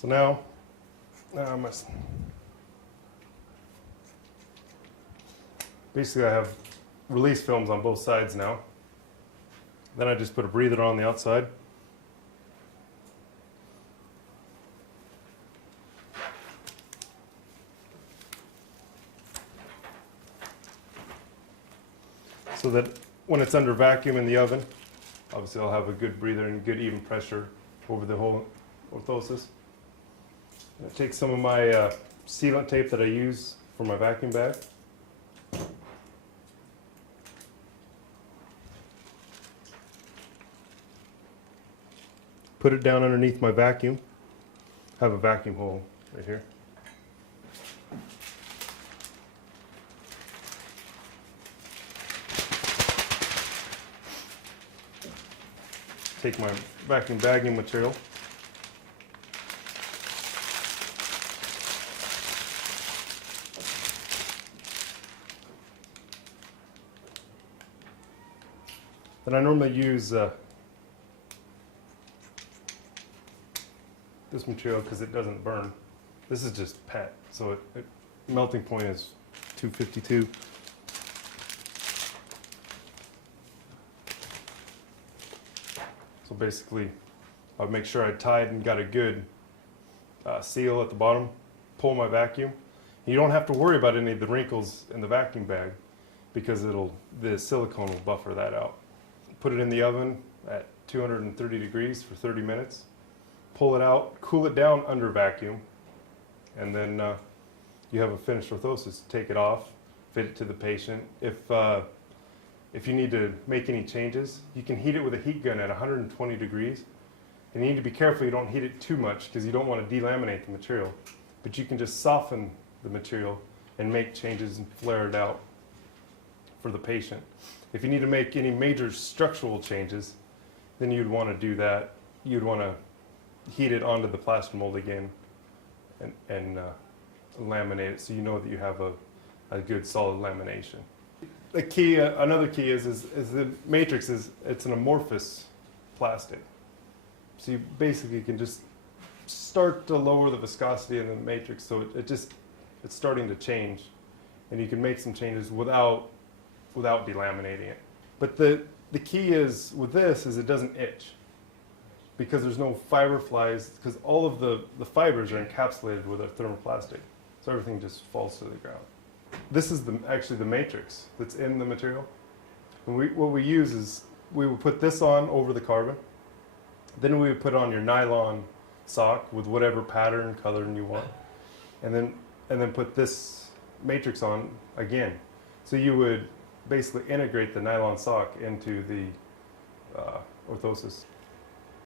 So now, basically I have release films on both sides now. Then I just put a breather on the outside. So that when it's under vacuum in the oven, obviously I'll have a good breather and good even pressure over the whole orthosis. I take some of my sealant tape that I use for my vacuum bag. Put it down underneath my vacuum. I have a vacuum hole right here. Take my vacuum bagging material. Then I normally use this material because it doesn't burn. This is just PET, so melting point is 252. So basically, I would make sure I tied and got a good seal at the bottom, pull my vacuum. You don't have to worry about any of the wrinkles in the vacuum bag because the silicone will buffer that out. Put it in the oven at 230 degrees for 30 minutes. Pull it out, cool it down under vacuum, and then you have a finished orthosis. Take it off, fit it to the patient. If you need to make any changes, you can heat it with a heat gun at 120 degrees. And you need to be careful you don't heat it too much because you don't want to delaminate the material. But you can just soften the material and make changes and flare it out for the patient. If you need to make any major structural changes, then you'd want to do that. You'd want to heat it onto the plaster mold again and laminate it so you know that you have a good solid lamination. The key, another key is the matrix it's an amorphous plastic. So you basically can just start to lower the viscosity in the matrix so it's starting to change. And you can make some changes without delaminating it. But the key is with this is it doesn't itch because there's no fiber flies because all of the fibers are encapsulated with a thermoplastic. So everything just falls to the ground. This is actually the matrix that's in the material. And what we use is we would put this on over the carbon. Then we would put on your nylon sock with whatever pattern, color you want. And then put this matrix on again. So you would basically integrate the nylon sock into the orthosis.